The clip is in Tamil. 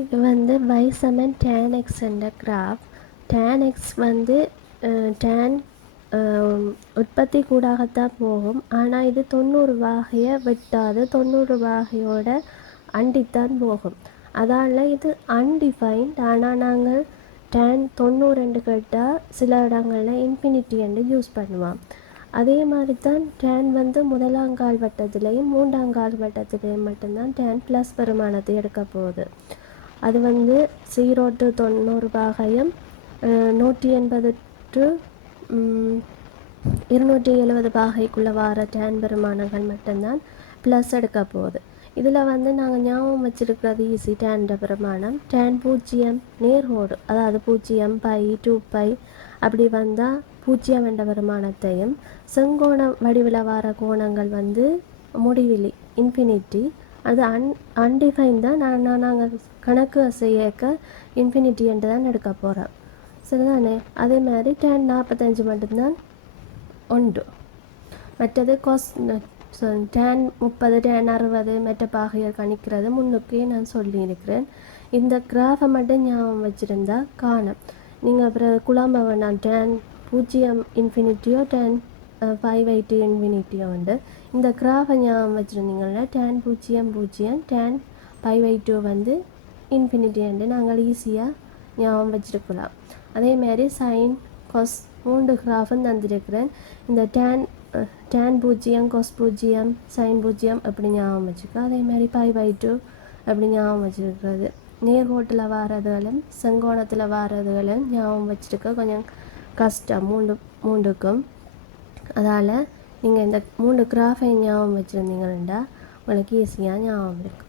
இது வந்து y tan x என்ற கிராஃப். tan x வந்து tan உற்பத்தி கூடாகத்தான் போகும். ஆனால் இது 90 வாகையை வெட்டாது 90 வாகையோட அண்டித்தான் போகும். அதால் இது அன்டிஃபைன்ட். ஆனால் நாங்கள் tan 90 கேட்டால் சில இடங்களில் இன்ஃபினிட்டி என்று யூஸ் பண்ணுவோம். அதே மாதிரி தான் tan வந்து முதலாங்கால் வட்டத்திலையும் மூன்றாங்கால் வட்டத்திலையும் மட்டும்தான் tan ப்ளஸ் பெருமானத்தை எடுக்க போகுது. அது வந்து 0 to 90 பாகையும் 180 to 270 பாகைக்குள்ளே வர டேன் பெருமானங்கள் மட்டும்தான் ப்ளஸ் எடுக்க போகுது. இதில் வந்து நாங்கள் ஞாபகம் வச்சுருக்கிறது ஈஸி. டேன் பெருமானம் டேன் 0 நேர்கோடு, அதாவது 0 பை 2π அப்படி வந்தால் 0 என்ற பெருமானத்தையும், செங்கோண வடிவில் வர கோணங்கள் வந்து முடிவிலி இன்ஃபினிட்டி, அது அன்டிஃபைன் தான். நாங்கள் கணக்கு செய்யக்க இன்ஃபினிட்டி என்று தான் எடுக்க போகிறோம். சரிதானே? அதே மாதிரி tan 45 மட்டும்தான் உண்டு. மற்றது tan 30 tan 60 மற்ற பாகைகள் கணிக்கிறது முன்னுக்கே நான் சொல்லியிருக்கிறேன். இந்த கிராஃபை மட்டும் ஞாபகம் வச்சுருந்தா காணும். நீங்கள் அப்புறம் குழம்ப வேண்டாம். tan 0 இன்ஃபினிட்டியோ tan 5/2 இன்ஃபினிட்டியோ உண்டு. இந்த கிராஃபை ஞாபகம் வச்சுருந்தீங்கன்னா tan 0 tan 5/2 வந்து இன்ஃபினிட்டி என்று நாங்கள் ஈஸியாக ஞாபகம் வச்சுருக்கலாம். அதேமாதிரி சைன் கொஸ் 3 கிராஃபும் தந்திருக்கிறேன். இந்த tan 0 கொஸ் 0 சைன் 0 அப்படி ஞாபகம் வச்சுக்கோ. அதேமாதிரி 5/2 அப்படி ஞாபகம் வச்சுருக்கிறது. நேர்கோட்டில் வாரதுகளும் செங்கோணத்தில் வாரதுகளும் ஞாபகம் வச்சுருக்க கொஞ்சம் கஷ்டம் மூன்றுக்கும். அதால் நீங்கள் இந்த 3 கிராஃபை ஞாபகம் வச்சுருந்தீங்கன்னா உங்களுக்கு ஈஸியாக ஞாபகம் இருக்கும்.